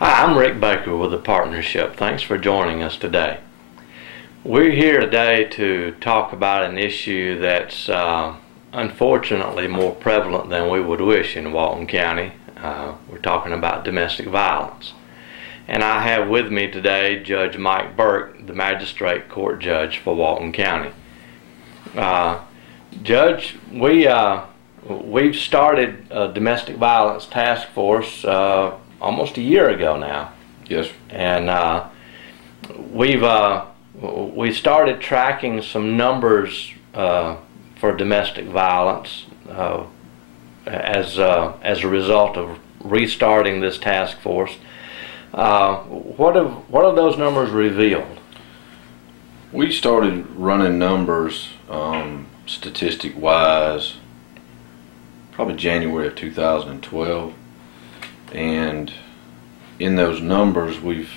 Hi, I'm Rick Baker with the partnership. Thanks for joining us today. We're here today to talk about an issue that's unfortunately more prevalent than we would wish in Walton County. We're talking about domestic violence. And I have with me today Judge Mike Burke, the Magistrate Court Judge for Walton County. Judge, we've started a domestic violence task force almost a year ago now. Yes. And we started tracking some numbers for domestic violence as a result of restarting this task force. What have those numbers revealed? We started running numbers statistic-wise probably January of 2012, and in those numbers we've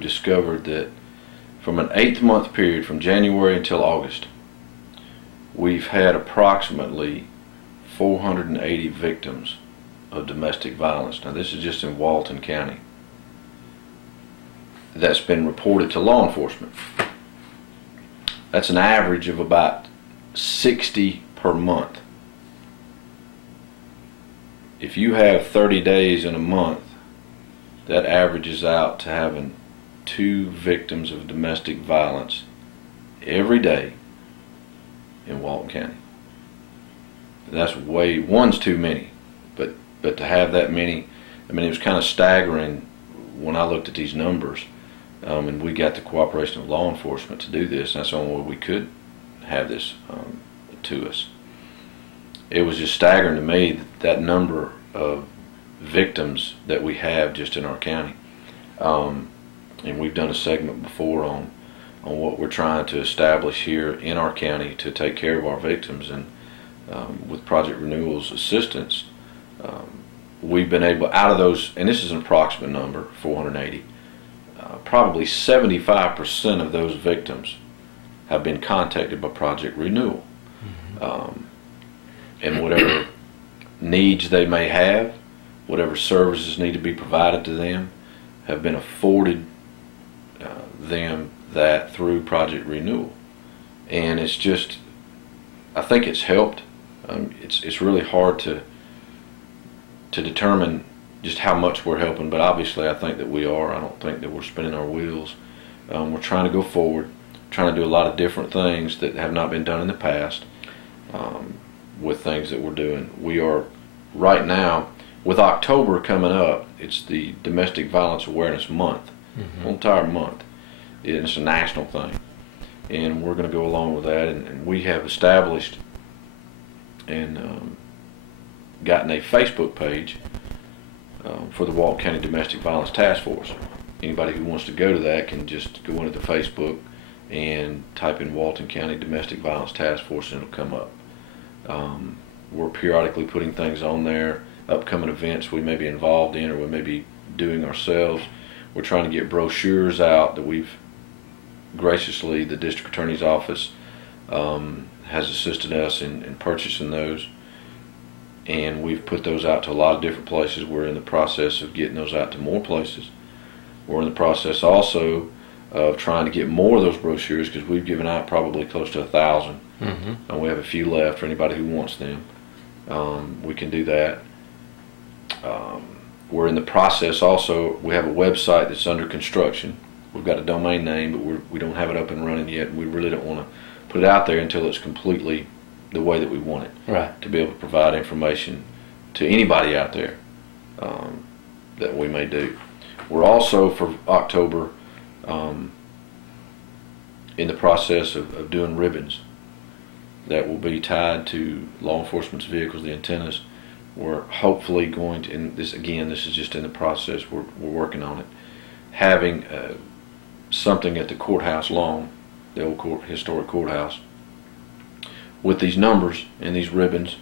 discovered that from an 8-month period from January until August, we've had approximately 480 victims of domestic violence. Now this is just in Walton County. That's been reported to law enforcement. That's an average of about 60 per month. If you have 30 days in a month, that averages out to having 2 victims of domestic violence every day in Walton County. That's one's too many, but to have that many, I mean, it was kind of staggering when I looked at these numbers, and we got the cooperation of law enforcement to do this, and that's the only way we could have this to us. It was just staggering to me that number of victims that we have just in our county. And we've done a segment before on what we're trying to establish here in our county to take care of our victims, and with Project Renewal's assistance, we've been able, out of those, and this is an approximate number, 480, probably 75% of those victims have been contacted by Project Renewal. And whatever needs they may have, whatever services need to be provided to them, have been afforded them that through Project Renewal. And it's just, I think it's helped. It's really hard to determine just how much we're helping, but obviously I think that we are. I don't think that we're spinning our wheels. We're trying to go forward, trying to do a lot of different things that have not been done in the past. With things that we're doing, we are right now, with October coming up, it's the Domestic Violence Awareness Month, the entire month. It's a national thing, and we're going to go along with that, and we have established and gotten a Facebook page for the Walton County Domestic Violence Task Force. Anybody who wants to go to that can just go into the Facebook and type in Walton County Domestic Violence Task Force, and it'll come up. We're periodically putting things on there, upcoming events we may be involved in or we may be doing ourselves. We're trying to get brochures out that we've graciously, the District Attorney's Office has assisted us in purchasing those, and we've put those out to a lot of different places. We're in the process of getting those out to more places. We're in the process also of trying to get more of those brochures, because we've given out probably close to 1,000. And we have a few left for anybody who wants them. We can do that. We're in the process also, we have a website that's under construction. We've got a domain name, but we don't have it up and running yet. We really don't want to put it out there until it's completely the way that we want it. Right. To be able to provide information to anybody out there that we may do. We're also, for October, in the process of doing ribbons that will be tied to law enforcement's vehicles, the antennas. We're hopefully going to, and this is just in the process, we're working on it, having something at the courthouse lawn, the old historic courthouse, with these numbers and these ribbons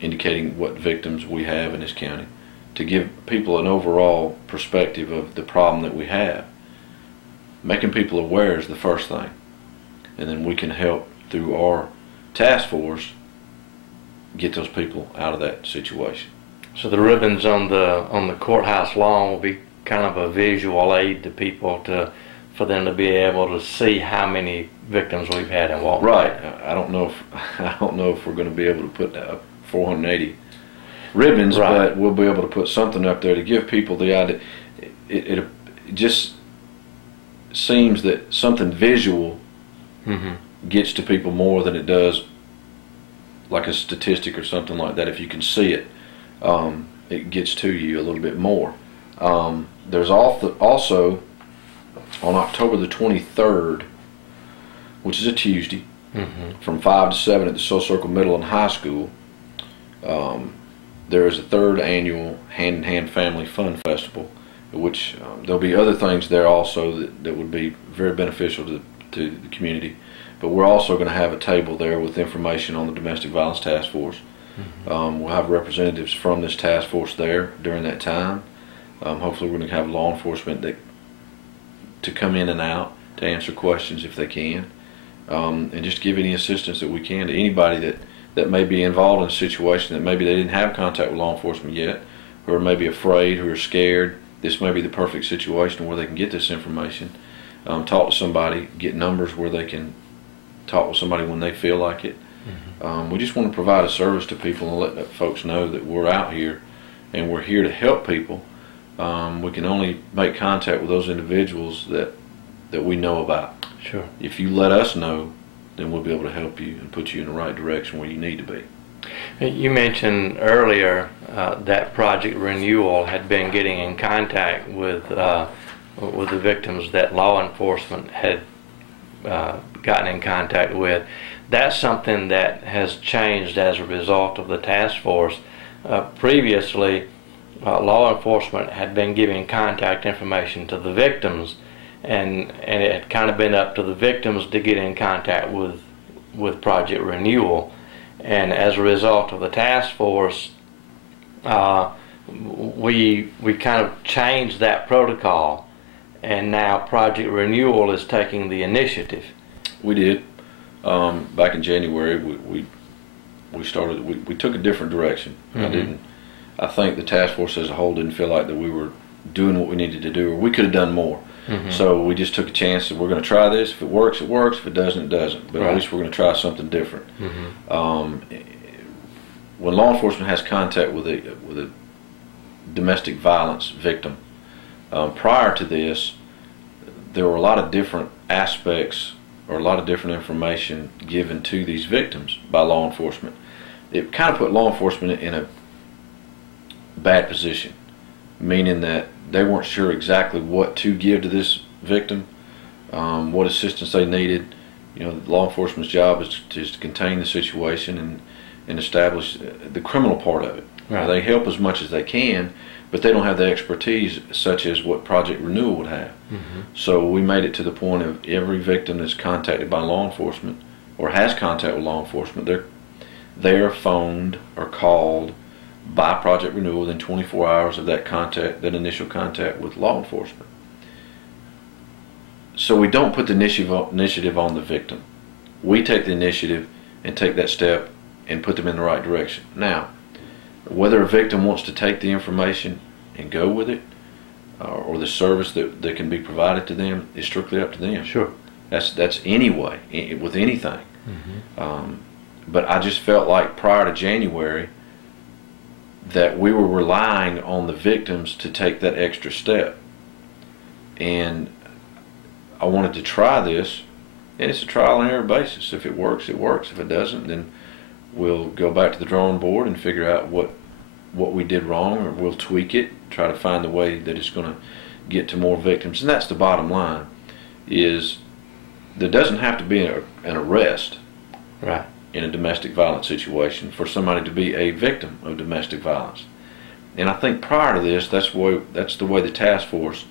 indicating what victims we have in this county, to give people an overall perspective of the problem that we have. Making people aware is the first thing, and then we can help through our task force get those people out of that situation. So the ribbons on the courthouse lawn will be kind of a visual aid to people for them to be able to see how many victims we've had in Walton. Right. I don't know if we're going to be able to put 480 ribbons, Right. but we'll be able to put something up there to give people the idea. It just seems that something visual gets to people more than it does like a statistic or something like that. If you can see it, it gets to you a little bit more. There's also on October the 23rd, which is a Tuesday, from 5 to 7 at the Soul Circle Middle and High School, there is a 3rd annual Hand in Hand Family Fun Festival, which there'll be other things there also that would be very beneficial to the community. But we're also going to have a table there with information on the Domestic Violence Task Force. We'll have representatives from this task force there during that time. Hopefully we're going to have law enforcement to come in and out to answer questions if they can, and just give any assistance that we can to anybody that may be involved in a situation that maybe they didn't have contact with law enforcement yet, who are maybe afraid, who are scared. This may be the perfect situation where they can get this information, talk to somebody, get numbers where they can talk with somebody when they feel like it. We just want to provide a service to people and let folks know that we're out here and we're here to help people. We can only make contact with those individuals that we know about. Sure. If you let us know, then we'll be able to help you and put you in the right direction where you need to be. You mentioned earlier that Project Renewal had been getting in contact with the victims that law enforcement had gotten in contact with. That's something that has changed as a result of the task force. Previously, law enforcement had been giving contact information to the victims, and it had kind of been up to the victims to get in contact with Project Renewal. And as a result of the task force, we kind of changed that protocol, and now Project Renewal is taking the initiative. We did. Back in January, we started. We took a different direction. I think the task force as a whole didn't feel like that we were doing what we needed to do, or we could have done more. So we just took a chance that we're going to try this. If it works, it works. If it doesn't, it doesn't. But Right. at least we're going to try something different. When law enforcement has contact with a domestic violence victim, prior to this, there were a lot of different aspects or a lot of different information given to these victims by law enforcement. It kind of put law enforcement in a bad position, meaning that they weren't sure exactly what to give to this victim, what assistance they needed. You know, law enforcement's job is to contain the situation and establish the criminal part of it. Right. They help as much as they can, but they don't have the expertise such as what Project Renewal would have. So we made it to the point of every victim that's contacted by law enforcement or has contact with law enforcement, they're phoned or called by Project Renewal within 24 hours of that initial contact with law enforcement. So we don't put the initiative on the victim. We take the initiative and take that step and put them in the right direction. Now, whether a victim wants to take the information and go with it, or the service that can be provided to them, is strictly up to them. Sure. That's anyway with anything. But I just felt like prior to January that we were relying on the victims to take that extra step, and I wanted to try this, and it's a trial and error basis. If it works, it works. If it doesn't, then we'll go back to the drawing board and figure out what we did wrong, or we'll tweak it, try to find the way that it's going to get to more victims. And that's the bottom line, is there doesn't have to be an arrest Right. in a domestic violence situation for somebody to be a victim of domestic violence. And I think prior to this, that's the way the task force,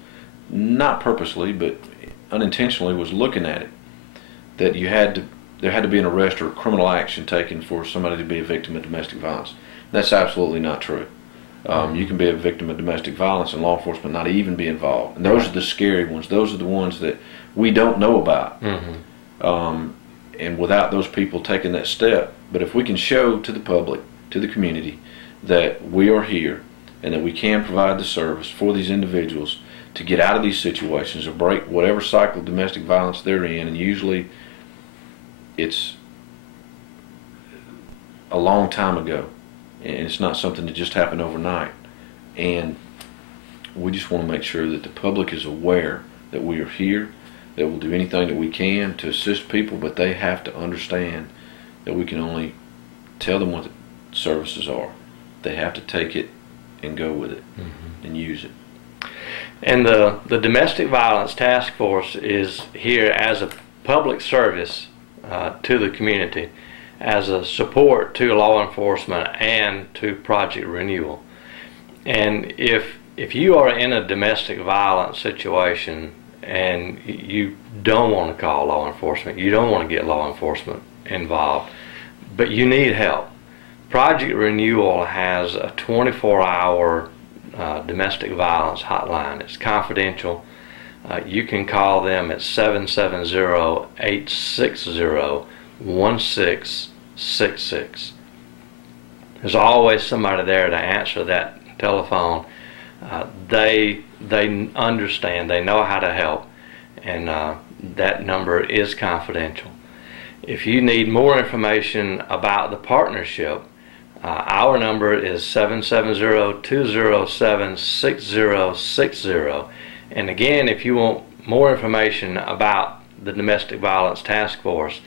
not purposely but unintentionally, was looking at it, that there had to be an arrest or criminal action taken for somebody to be a victim of domestic violence. That's absolutely not true. You can be a victim of domestic violence and law enforcement not even be involved. And those are the scary ones. Those are the ones that we don't know about. And without those people taking that step, but if we can show to the public, to the community, that we are here and that we can provide the service for these individuals to get out of these situations or break whatever cycle of domestic violence they're in. And usually it's a long time ago, and it's not something that just happened overnight. And we just want to make sure that the public is aware that we are here, that we'll do anything that we can to assist people, but they have to understand that we can only tell them what the services are. They have to take it and go with it and use it. And the Domestic Violence Task Force is here as a public service to the community, as a support to law enforcement and to Project Renewal. And if you are in a domestic violence situation and you don't want to call law enforcement, you don't want to get law enforcement involved, but you need help, Project Renewal has a 24-hour domestic violence hotline. It's confidential. You can call them at 770-860-1666. There's always somebody there to answer that telephone. They understand, they know how to help, and that number is confidential. If you need more information about the partnership, our number is 770-207-6060. And again, if you want more information about the Domestic Violence Task Force,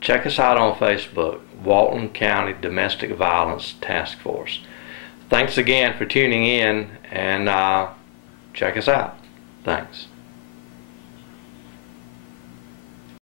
check us out on Facebook, Walton County Domestic Violence Task Force. Thanks again for tuning in, and check us out. Thanks.